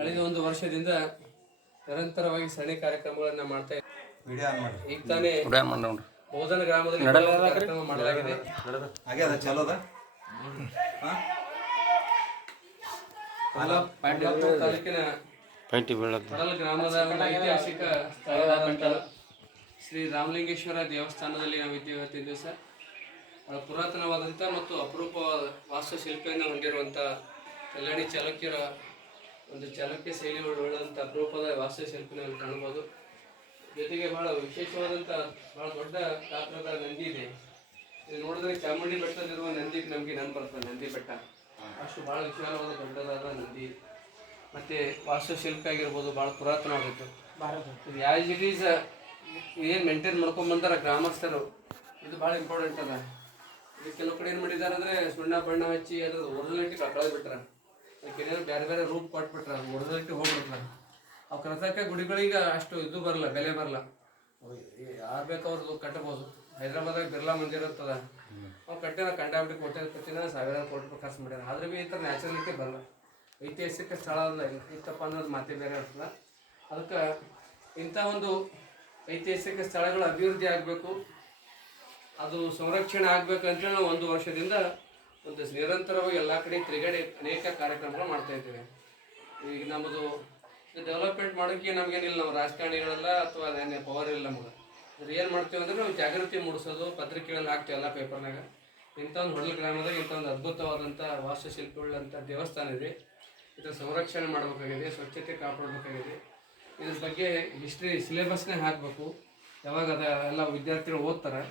ಕಳೆದ ಒಂದು ವರ್ಷದಿಂದ ನಿರಂತರವಾಗಿ ಸರಣಿ ಕಾರ್ಯಕ್ರಮಗಳನ್ನ ಮಾಡ್ತಾ ಇದ್ದೀವಿ ವಿಡಿಯೋ ಆನ್ ಮಾಡಿ. ಈಗ ತಾನೇ ಬೋಧನ ಗ್ರಾಮದಲ್ಲಿ ಕಾರ್ಯಕ್ರಮ ಮಾಡಲಾಗಿದೆ. ತಾಲೂಕಿನ ಕಡಲ ಗ್ರಾಮದ ಒಂದು ಐತಿಹಾಸಿಕ ಸ್ಥಳವಾದಂಥ ಶ್ರೀ ರಾಮಲಿಂಗೇಶ್ವರ ದೇವಸ್ಥಾನದಲ್ಲಿ ನಾವು ಇದ್ದೀವಿ ಇವತ್ತಿನ ದಿವಸ. ಬಹಳ ಪುರಾತನವಾದಂಥ ಮತ್ತು ಅಪರೂಪವಾದ ವಾಸ್ತುಶಿಲ್ಪಿಯನ್ನು ಹೊಂದಿರುವಂಥ ಕಲ್ಯಾಣಿ ಚಾಲುಕ್ಯರ ಒಂದು ಚಾಲುಕ್ಯ ಶೈಲಿ ಉಳ್ಳಂಥ ಅಪರೂಪದ ವಾಸ್ತುಶಿಲ್ಪಿನ ಕಾಣಬಹುದು. ಕಾಣ್ಬೋದು ಜೊತೆಗೆ ಬಹಳ ವಿಶೇಷವಾದಂಥ ಬಹಳ ದೊಡ್ಡ ಗಾತ್ರದ ನಂದಿ ಇದೆ. ಇದು ನೋಡಿದ್ರೆ ಚಾಮುಂಡಿ ಬೆಟ್ಟದಲ್ಲಿರುವ ನಂದಿ ನಮಗೆ ನೆನಪು ಬರ್ತದೆ ನಂದಿ ಬೆಟ್ಟ. ಅಷ್ಟು ಬಹಳ ವಿಶಾಲವಾದ ದೊಡ್ಡದಾದ ನಂದಿ. ಮತ್ತೆ ವಾಸ್ತುಶಿಲ್ಪ ಆಗಿರ್ಬೋದು ಭಾಳ ಪುರಾತನವಾಗಿತ್ತು ಇದು ಯಾಸ್ ಇಟ್ ಈಸ್ ಏನು ಮೇಂಟೈನ್ ಮಾಡ್ಕೊಂಡ್ ಬಂದಾರ ಗ್ರಾಮಸ್ಥರು ಇದು ಭಾಳ ಇಂಪಾರ್ಟೆಂಟ್ ಅದ. ಇದು ಕೆಲವು ಕಡೆ ಏನು ಮಾಡಿದ್ದಾರೆ ಅಂದ್ರೆ ಸುಣ್ಣ ಬಣ್ಣ ಹಚ್ಚಿ ಅದ್ರ ಒರಿಜಿನಾಲಿಟಿ ಕಳ್ದು ಬಿಟ್ರ ಅದಕ್ಕೆ ಏನೇನೋ ಬೇರೆ ಬೇರೆ ರೂಪ ಕೊಟ್ಬಿಟ್ರ ಹೊಡೆದಕ್ಕೆ ಹೋಗ್ಬಿಟ್ರ. ಅವು ಕರ್ತಕ್ಕ ಗುಡಿಗಳಿಗೆ ಅಷ್ಟು ಇದು ಬರಲ್ಲ, ಬೆಲೆ ಬರಲ್ಲ. ಯಾರು ಬೇಕು ಅವ್ರದ್ದು ಕಟ್ಟಬೋದು ಹೈದ್ರಾಬಾದಾಗ ಬಿರ್ಲಾ ಮಂದಿರ ಇರ್ತದ. ಅವ್ರು ಕಟ್ಟಿನ ಕಂಡಾಬಿಟ್ಟು ಕೋಟಿ ಸಾವಿರಾರು ಕೋಟಿ ರೂಪಾಯಿ ಖರ್ಚು ಮಾಡ್ಯಾರ ಆದ್ರೆ ಬಿ ಈ ಥರ ನ್ಯಾಚುರಲಿಟಿ ಬರಲ್ಲ. ಐತಿಹಾಸಿಕ ಸ್ಥಳ ಅಲ್ಲ ಇತ್ತಪ್ಪ ಅನ್ನೋದು ಮಾತೆ ಬೇರೆ ಇರ್ತದ. ಅದಕ್ಕೆ ಇಂಥ ಒಂದು ಐತಿಹಾಸಿಕ ಸ್ಥಳಗಳು ಅಭಿವೃದ್ಧಿ ಆಗಬೇಕು. ಅದು ಸಂರಕ್ಷಣೆ ಆಗಬೇಕಂತೇಳಿ ನಾವು ಒಂದು ವರ್ಷದಿಂದ ಒಂದು ನಿರಂತರವಾಗಿ ಎಲ್ಲ ಕಡೆ ತಿರುಗಾಡಿ ಅನೇಕ ಕಾರ್ಯಕ್ರಮಗಳು ಮಾಡ್ತಾ ಇದ್ದೇವೆ. ಈಗ ನಮ್ಮದು ಡೆವಲಪ್ಮೆಂಟ್ ಮಾಡೋಕೆ ನಮಗೇನಿಲ್ಲ, ನಾವು ರಾಜಕಾರಣಿಗಳೆಲ್ಲ ಅಥವಾ ಅದೇನೇ ಪವರ್ ಇಲ್ಲ ನಮ್ಗೆ. ಅದ್ರ ಏನು ಮಾಡ್ತೀವಿ ಅಂದ್ರೆ ನಾವು ಜಾಗೃತಿ ಮೂಡಿಸೋದು, ಪತ್ರಿಕೆಗಳಲ್ಲಿ ಹಾಕ್ತೀವಿ ಎಲ್ಲ ಪೇಪರ್ನಾಗ ಇಂಥ ಒಂದು ಹೊಡಲ್ ಗ್ರಾಮದಾಗ ಇಂಥ ಒಂದು ಅದ್ಭುತವಾದಂಥ ವಾಸ್ತುಶಿಲ್ಪಿಗಳಂಥ ದೇವಸ್ಥಾನ ಇದೆ. ಇದರ ಸಂರಕ್ಷಣೆ ಮಾಡಬೇಕಾಗಿದೆ, ಸ್ವಚ್ಛತೆ ಕಾಪಾಡಬೇಕಾಗಿದೆ. ಇದ್ರ ಬಗ್ಗೆ ಹಿಸ್ಟ್ರಿ ಸಿಲೆಬಸ್ನೇ ಹಾಕಬೇಕು. ಯಾವಾಗ ಅದ ಎಲ್ಲ ವಿದ್ಯಾರ್ಥಿಗಳು ಓದ್ತಾರೆ.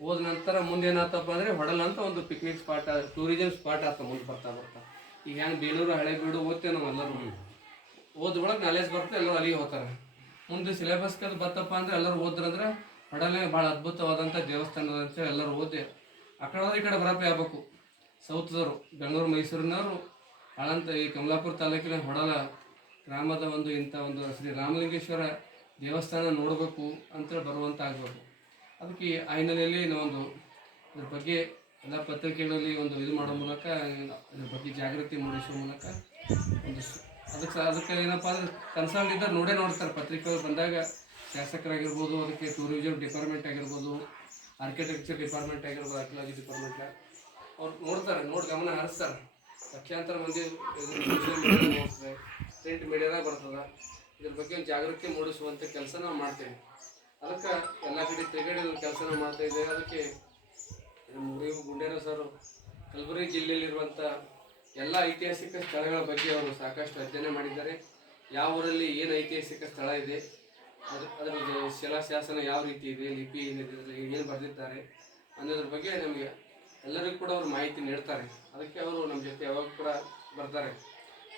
ಓದ ನಂತರ ಮುಂದೆ ಏನಾತಪ್ಪ ಅಂದರೆ ಹೊಡಲ್ ಅಂತ ಒಂದು ಪಿಕ್ನಿಕ್ ಸ್ಪಾಟ್ ಟೂರಿಸಂ ಸ್ಪಾಟ್ ಆತ ಮುಂದೆ ಬರ್ತಾ ಬರ್ತಾ. ಈಗ ಹೆಂಗೆ ಬೇಲೂರು, ಹಳೆಬೀಡು ಓದ್ತೇವೆ ನಾವು ಎಲ್ಲರೂ. ಓದ್ ಒಳಗೆ ನಾಲೆಜ್ ಎಲ್ಲರೂ ಅಲ್ಲಿಗೆ ಹೋಗ್ತಾರೆ. ಮುಂದೆ ಸಿಲೆಬಸ್ ಕಲ್ ಬತ್ತಪ್ಪ ಅಂದ್ರೆ ಎಲ್ಲರೂ ಓದ್ರಂದ್ರೆ ಹೊಡಲೇ ಭಾಳ ಅದ್ಭುತವಾದಂಥ ದೇವಸ್ಥಾನ ಅದ ಅಂತ ಎಲ್ಲರೂ ಓದಿ ಆ ಕಡೆ ಈ ಕಡೆ ಬರಪೇ ಆಗ್ಬೇಕು. ಸೌತ್ದವರು ಬೆಂಗಳೂರು, ಮೈಸೂರಿನವರು ಹಾಳಂತ ಈ ಕಮಲಾಪುರ ತಾಲೂಕಿನ ಹೊಡಲ ಗ್ರಾಮದ ಒಂದು ಇಂಥ ಒಂದು ಶ್ರೀ ರಾಮಲಿಂಗೇಶ್ವರ ದೇವಸ್ಥಾನ ನೋಡಬೇಕು ಅಂತೇಳಿ ಬರುವಂತ ಆಗಬೇಕು. ಅದಕ್ಕೆ ಆ ಹಿನ್ನೆಲೆಯಲ್ಲಿ ನಾವೊಂದು ಇದ್ರ ಬಗ್ಗೆ ಎಲ್ಲ ಪತ್ರಿಕೆಗಳಲ್ಲಿ ಒಂದು ಇದು ಮಾಡೋ ಮೂಲಕ, ಇದ್ರ ಬಗ್ಗೆ ಜಾಗೃತಿ ಮೂಡಿಸುವ ಮೂಲಕ ಒಂದು ಅದಕ್ಕೆ ಅದಕ್ಕೆ ಏನಪ್ಪ ಅಂದ್ರೆ ಕನ್ಸಲ್ಟ್ ನೋಡೇ ನೋಡ್ತಾರೆ. ಪತ್ರಿಕೆಗಳು ಬಂದಾಗ ಶಾಸಕರಾಗಿರ್ಬೋದು, ಅದಕ್ಕೆ ಟೂರಿಸಂ ಡಿಪಾರ್ಟ್ಮೆಂಟ್ ಆಗಿರ್ಬೋದು ಆರ್ಕಿಟೆಕ್ಚರ್ ಡಿಪಾರ್ಟ್ಮೆಂಟ್ ಆಗಿರ್ಬೋದು ಆರ್ಕಿಯಾಲಜಿ ಡಿಪಾರ್ಟ್ಮೆಂಟ್ ಅವ್ರು ನೋಡ್ತಾರೆ, ನೋಡಿ ಗಮನ ಹರಿಸ್ತಾರೆ. ಲಕ್ಷಾಂತರ ಮಂದಿ ಪ್ರಿಂಟ್ ಮೀಡಿಯಾದಾಗ ಬರ್ತದೆ. ಇದ್ರ ಬಗ್ಗೆ ಜಾಗೃತಿ ಮೂಡಿಸುವಂಥ ಕೆಲಸ ನಾವು ಮಾಡ್ತೇವೆ. ಅದಕ್ಕೆ ಎಲ್ಲ ಕಡೆ ತಿರುಗಾಡಿ ಕೆಲಸನ ಮಾಡ್ತಾ ಇದೆ ಅದಕ್ಕೆ ನಮ್ಮ ಗುಂಡೇರ ಸರ್ ಕಲಬುರಗಿ ಜಿಲ್ಲೆಯಲ್ಲಿರುವಂಥ ಎಲ್ಲ ಐತಿಹಾಸಿಕ ಸ್ಥಳಗಳ ಬಗ್ಗೆ ಅವರು ಸಾಕಷ್ಟು ಅಧ್ಯಯನ ಮಾಡಿದ್ದಾರೆ. ಯಾವ ಊರಲ್ಲಿ ಏನು ಐತಿಹಾಸಿಕ ಸ್ಥಳ ಇದೆ ಅದ್ರ ಅದರ ಶಿಲಾಶಾಸನ ಯಾವ ರೀತಿ ಇದೆ, ಲಿಪಿ ಏನಿದೆ ಏನು ಬರೆದಿದ್ದಾರೆ ಅನ್ನೋದ್ರ ಬಗ್ಗೆ ನಮಗೆ ಎಲ್ಲರಿಗೂ ಕೂಡ ಅವರು ಮಾಹಿತಿ ನೀಡ್ತಾರೆ. ಅದಕ್ಕೆ ಅವರು ನಮ್ಮ ಜೊತೆ ಯಾವಾಗ ಕೂಡ ಬರ್ತಾರೆ.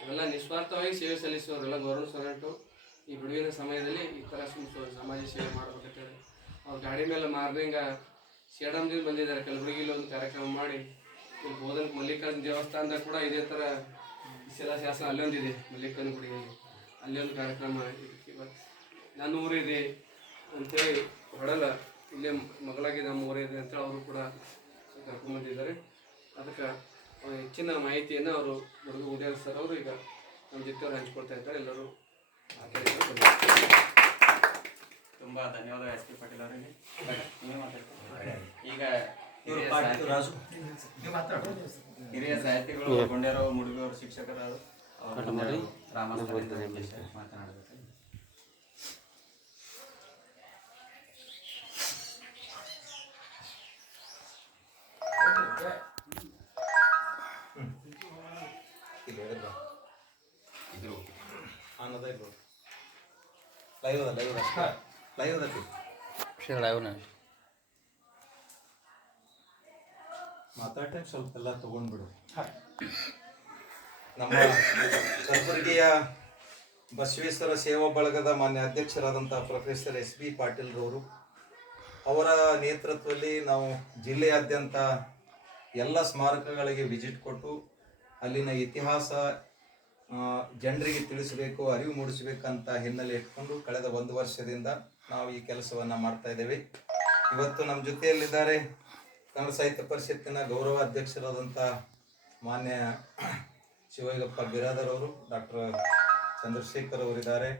ಅವೆಲ್ಲ ನಿಸ್ವಾರ್ಥವಾಗಿ ಸೇವೆ ಸಲ್ಲಿಸುವವರೆಲ್ಲ ಗೌರ್ಮೆಂಟ್ ಸರ್ವೆಂಟು ಈ ಬಿಡುವಿನ ಸಮಯದಲ್ಲಿ ಈ ಥರ ಸುಮ್ಮನೆ ಸಮಾಜ ಸೇವೆ ಮಾಡ್ಬೇಕಂತೇಳಿ. ಅವ್ರ ಗಾಡಿ ಮೇಲೆ ಮಾರ್ನಿಂಗ ಸೇಡಮ್ದಿಂದ ಬಂದಿದ್ದಾರೆ. ಕಲಬುರಗಿಲಿ ಒಂದು ಕಾರ್ಯಕ್ರಮ ಮಾಡಿ, ಇಲ್ಲಿ ಬೋಧನ ಮಲ್ಲಿಕಾರ್ಜುನ ದೇವಸ್ಥಾನದಾಗ ಕೂಡ ಇದೇ ಥರ ಶಿಲಾಶಾಸನ ಅಲ್ಲೊಂದಿದೆ, ಮಲ್ಲಿಕಾರ್ಜುನ ಗುಡಿಯಲ್ಲಿ. ಅಲ್ಲಿ ಒಂದು ಕಾರ್ಯಕ್ರಮ ನನ್ನ ಊರಿದೆ ಅಂಥೇಳಿ ಹೊಡಲ್ಲ ಇಲ್ಲೇ ಮಗಳಾಗಿ ನಮ್ಮ ಊರಿದೆ ಅಂತೇಳಿ ಅವರು ಕೂಡ ಕರ್ಕೊಂಡ್ಬಂದಿದ್ದಾರೆ ಅದಕ್ಕೆ ಹೆಚ್ಚಿನ ಮಾಹಿತಿಯನ್ನು ಅವರು ಹುಡುಗ ಉದಯ ಸರ್ ಅವರು ಈಗ ನಮ್ಮ ಜೊತೆ ಹಂಚ್ಕೊಡ್ತಾ ಇದ್ದಾರೆ. ಎಲ್ಲರೂ ತುಂಬಾ ಧನ್ಯವಾದ ಎಸ್ ಪಿ ಪಾಟೀಲ್ ಅವರಿಗೆ ನೀವೇ ಮಾತಾಡ್ತೀರಿ ಈಗ ಇವ್ರು ಹಿರಿಯ ಸಾಹಿತಿಗಳು ಒಳಗೊಂಡಿರೋ ಮುಡುಗರು ಶಿಕ್ಷಕರು ರಾಮಸ್ವಾಮಿ ಮಾತನಾಡಬೇಕು. ಲೈವ್ ಅದ ಲೈವ್ ಅದ ಲೈವ್ ಅದಕ್ಕೆ ಹೇಳವನ ಮಾತಾಡ್ತೇನೆ ಸ್ವಲ್ಪ ಎಲ್ಲ ತಗೊಂಡ್ಬಿಡು. ನಮ್ಮ ಕಲಬುರಗಿಯ ಬಸವೇಶ್ವರ ಸೇವಾ ಬಳಗದ ಮಾನ್ಯ ಅಧ್ಯಕ್ಷರಾದಂಥ ಪ್ರೊಫೆಸರ್ ಎಸ್ ಬಿ ಪಾಟೀಲ್ರವರು ಅವರ ನೇತೃತ್ವದಲ್ಲಿ ನಾವು ಜಿಲ್ಲೆಯಾದ್ಯಂತ ಎಲ್ಲ ಸ್ಮಾರಕಗಳಿಗೆ ವಿಸಿಟ್ ಕೊಟ್ಟು ಅಲ್ಲಿನ ಇತಿಹಾಸ ಜನರಿಗೆ ತಿಳಿಸಬೇಕು, ಅರಿವು ಮೂಡಿಸಬೇಕಂತ ಹಿನ್ನೆಲೆ ಇಟ್ಕೊಂಡು ಕಳೆದ ಒಂದು ವರ್ಷದಿಂದ ನಾವು ಈ ಕೆಲಸವನ್ನ ಮಾಡ್ತಾ ಇದ್ದೇವೆ. ಇವತ್ತು ನಮ್ಮ ಜೊತೆಯಲ್ಲಿದ್ದಾರೆ ಕನ್ನಡ ಸಾಹಿತ್ಯ ಪರಿಷತ್ತಿನ ಗೌರವ ಅಧ್ಯಕ್ಷರಾದಂಥ ಮಾನ್ಯ ಶಿವಯೋಗಪ್ಪ ಬಿರಾದರ್ ಅವರು, ಡಾಕ್ಟರ್ ಚಂದ್ರಶೇಖರ್ ಅವರಿದ್ದಾರೆ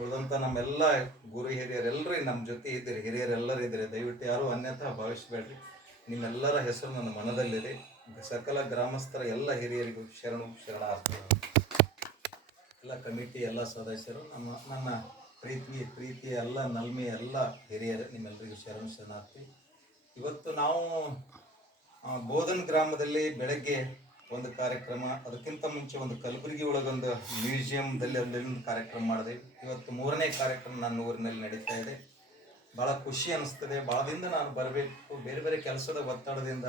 ಉಳಿದಂಥ ನಮ್ಮೆಲ್ಲ ಗುರು ಹಿರಿಯರೆಲ್ಲರೂ ನಮ್ಮ ಜೊತೆ ಇದ್ದೀರಿ. ಹಿರಿಯರೆಲ್ಲರೂ ಇದ್ದೀರಿ. ದಯವಿಟ್ಟು ಯಾರು ಅನ್ಯಥ ಭಾವಿಸಬೇಡ್ರಿ. ನಿಮ್ಮೆಲ್ಲರ ಹೆಸರು ನನ್ನ ಮನದಲ್ಲಿದೆ. ಸಕಲ ಗ್ರಾಮಸ್ಥರ ಎಲ್ಲ ಹಿರಿಯರಿಗೂ ಶರಣು, ಶರಣಾರ್ಥಿ. ಎಲ್ಲ ಕಮಿಟಿ, ಎಲ್ಲ ಸದಸ್ಯರು, ನಮ್ಮ, ನನ್ನ ಪ್ರೀತಿ ಪ್ರೀತಿ ಎಲ್ಲ, ನಲ್ಮಿ ಎಲ್ಲ ಹಿರಿಯರು ನಿಮ್ಮೆಲ್ಲರಿಗೂ ಶರಣ ಶರಣಾರ್ಥಿ. ಇವತ್ತು ನಾವು ಬೋಧನ್ ಗ್ರಾಮದಲ್ಲಿ ಬೆಳಗ್ಗೆ ಒಂದು ಕಾರ್ಯಕ್ರಮ, ಅದಕ್ಕಿಂತ ಮುಂಚೆ ಒಂದು ಕಲಬುರಗಿ ಒಳಗೊಂದು ಮ್ಯೂಸಿಯಂದಲ್ಲಿ ಒಂದು ಕಾರ್ಯಕ್ರಮ ಮಾಡಿದೆ. ಇವತ್ತು ಮೂರನೇ ಕಾರ್ಯಕ್ರಮ ನನ್ನ ಊರಿನಲ್ಲಿ ನಡೀತಾ ಇದೆ. ಭಾಳ ಖುಷಿ ಅನಿಸ್ತದೆ. ಭಾಳದಿಂದ ನಾನು ಬರಬೇಕು. ಬೇರೆ ಬೇರೆ ಕೆಲಸದ ಒತ್ತಡದಿಂದ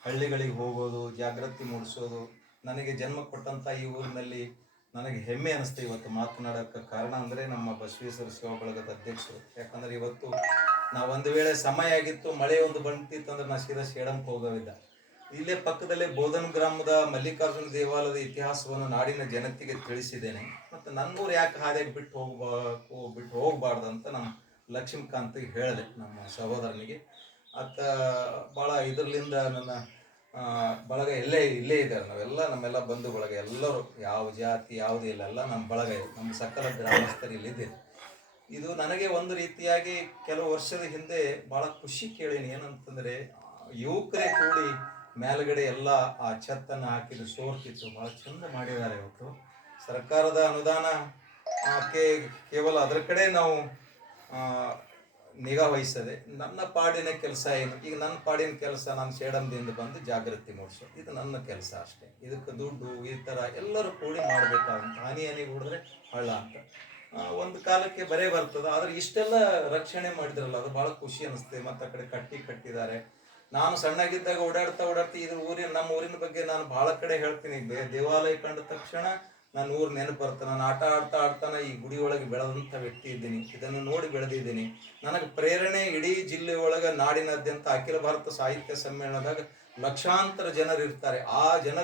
ಹಳ್ಳಿಗಳಿಗೆ ಹೋಗೋದು, ಜಾಗೃತಿ ಮೂಡಿಸೋದು, ನನಗೆ ಜನ್ಮ ಕೊಟ್ಟಂಥ ಈ ಊರಿನಲ್ಲಿ ನನಗೆ ಹೆಮ್ಮೆ ಅನಿಸ್ತು ಇವತ್ತು ಮಾತನಾಡೋಕ್ಕೆ ಕಾರಣ ಅಂದರೆ ನಮ್ಮ ಬಸವೇಶ್ವರ ಶಿವ ಬಳಗದ ಅಧ್ಯಕ್ಷರು. ಯಾಕಂದ್ರೆ ಇವತ್ತು ನಾವು ಒಂದು ವೇಳೆ ಸಮಯ ಆಗಿತ್ತು, ಮಳೆ ಒಂದು ಬಂತಿತ್ತು ಅಂದ್ರೆ ನಾ ಸೀದಾ ಶೇಡಂಗೆ ಹೋಗೋವಿದ್ದ ಇಲ್ಲೇ ಪಕ್ಕದಲ್ಲೇ ಬೋಧನ್ ಗ್ರಾಮದ ಮಲ್ಲಿಕಾರ್ಜುನ ದೇವಾಲಯದ ಇತಿಹಾಸವನ್ನು ನಾಡಿನ ಜನತೆಗೆ ತಿಳಿಸಿದ್ದೇನೆ. ಮತ್ತು ನನ್ನೂರು ಯಾಕೆ ಹಾದಿಯಾಗಿ ಬಿಟ್ಟು ಹೋಗ್ಬೇಕು, ಬಿಟ್ಟು ಹೋಗಬಾರ್ದು ಅಂತ ನಮ್ಮ ಲಕ್ಷ್ಮೀಕಾಂತಿಗೆ ಹೇಳಿದೆ ನಮ್ಮ ಸಹೋದರನಿಗೆ. ಆತ ಭಾಳ ಇದರಲ್ಲಿಂದ ನನ್ನ ಬಳಗ ಎಲ್ಲೇ ಇಲ್ಲೇ ಇದ್ದಾರೆ. ನಾವೆಲ್ಲ, ನಮ್ಮೆಲ್ಲ ಬಂಧು ಬಳಗ, ಎಲ್ಲರೂ, ಯಾವ ಜಾತಿ, ಯಾವುದೇ ಇಲ್ಲ, ಎಲ್ಲ ನಮ್ಮ ಬಳಗ ಇದೆ. ನಮ್ಮ ಸಕಲ ಗ್ರಾಮಸ್ಥರು ಇಲ್ಲಿದ್ದೇವೆ ಇದು ನನಗೆ ಒಂದು ರೀತಿಯಾಗಿ ಕೆಲವು ವರ್ಷದ ಹಿಂದೆ ಭಾಳ ಖುಷಿ ಕೇಳೀನಿ. ಏನಂತಂದರೆ, ಯುವಕರೇ ಕೂಡಿ ಮೇಲ್ಗಡೆ ಎಲ್ಲ ಆ ಛತ್ತನ್ನು ಹಾಕಿದ್ದು ಸೋರ್ತಿತ್ತು ಭಾಳ ಚಂದ ಮಾಡಿದ್ದಾರೆ ಇವತ್ತು ಸರ್ಕಾರದ ಅನುದಾನ ಕೇವಲ ಅದರ ಕಡೆ ನಾವು ನಿಗಾ ವಹಿಸದೆ ನನ್ನ ಪಾಡಿನ ಕೆಲಸ ಏನು? ಈಗ ನನ್ನ ಪಾಡಿನ ಕೆಲಸ ನಾನು ಸೇಡಮ್ದಿಂದ ಬಂದು ಜಾಗೃತಿ ಮೂಡಿಸೋ. ಇದು ನನ್ನ ಕೆಲಸ ಅಷ್ಟೇ. ಇದಕ್ಕೆ ದುಡ್ಡು, ಈ ಥರ ಎಲ್ಲರೂ ಕೂಡಿ ಮಾಡಬೇಕಾದಂತ ಹನಿ ಹಾನಿ ಹೊಡೆದ್ರೆ ಹಳ್ಳ ಅಂತ. ಒಂದು ಕಾಲಕ್ಕೆ ಬರೇ ಬರ್ತದೆ. ಆದ್ರೆ ಇಷ್ಟೆಲ್ಲ ರಕ್ಷಣೆ ಮಾಡಿದ್ರಲ್ಲ, ಅದು ಭಾಳ ಖುಷಿ ಅನಿಸ್ತದೆ. ಮತ್ತೆ ಆ ಕಡೆ ಕಟ್ಟಿ ಕಟ್ಟಿದ್ದಾರೆ. ನಾನು ಸಣ್ಣಗಿದ್ದಾಗ ಓಡಾಡ್ತಾ ಓಡಾಡ್ತಾ ಇದ್ರ ಊರಿನ, ನಮ್ಮ ಊರಿನ ಬಗ್ಗೆ ನಾನು ಭಾಳ ಕಡೆ ಹೇಳ್ತೀನಿ. ದೇವಾಲಯ ಕಂಡ ತಕ್ಷಣ ನಾನು ಊರು ನೆನಪು ಬರ್ತಾನೆ ನಾನು ಆಟ ಆಡ್ತಾ ಆಡ್ತಾನೆ ಈ ಗುಡಿ ಒಳಗೆ ಬೆಳೆದಂಥ ವ್ಯಕ್ತಿ ಇದ್ದೀನಿ ಇದನ್ನು ನೋಡಿ ಬೆಳೆದಿದ್ದೀನಿ. ನನಗೆ ಪ್ರೇರಣೆ ಇಡೀ ಜಿಲ್ಲೆ ಒಳಗೆ ನಾಡಿನಾದ್ಯಂತ ಅಖಿಲ ಭಾರತ ಸಾಹಿತ್ಯ ಸಮ್ಮೇಳನದಾಗ ಲಕ್ಷಾಂತರ ಜನರಿರ್ತಾರೆ ಆ ಜನರ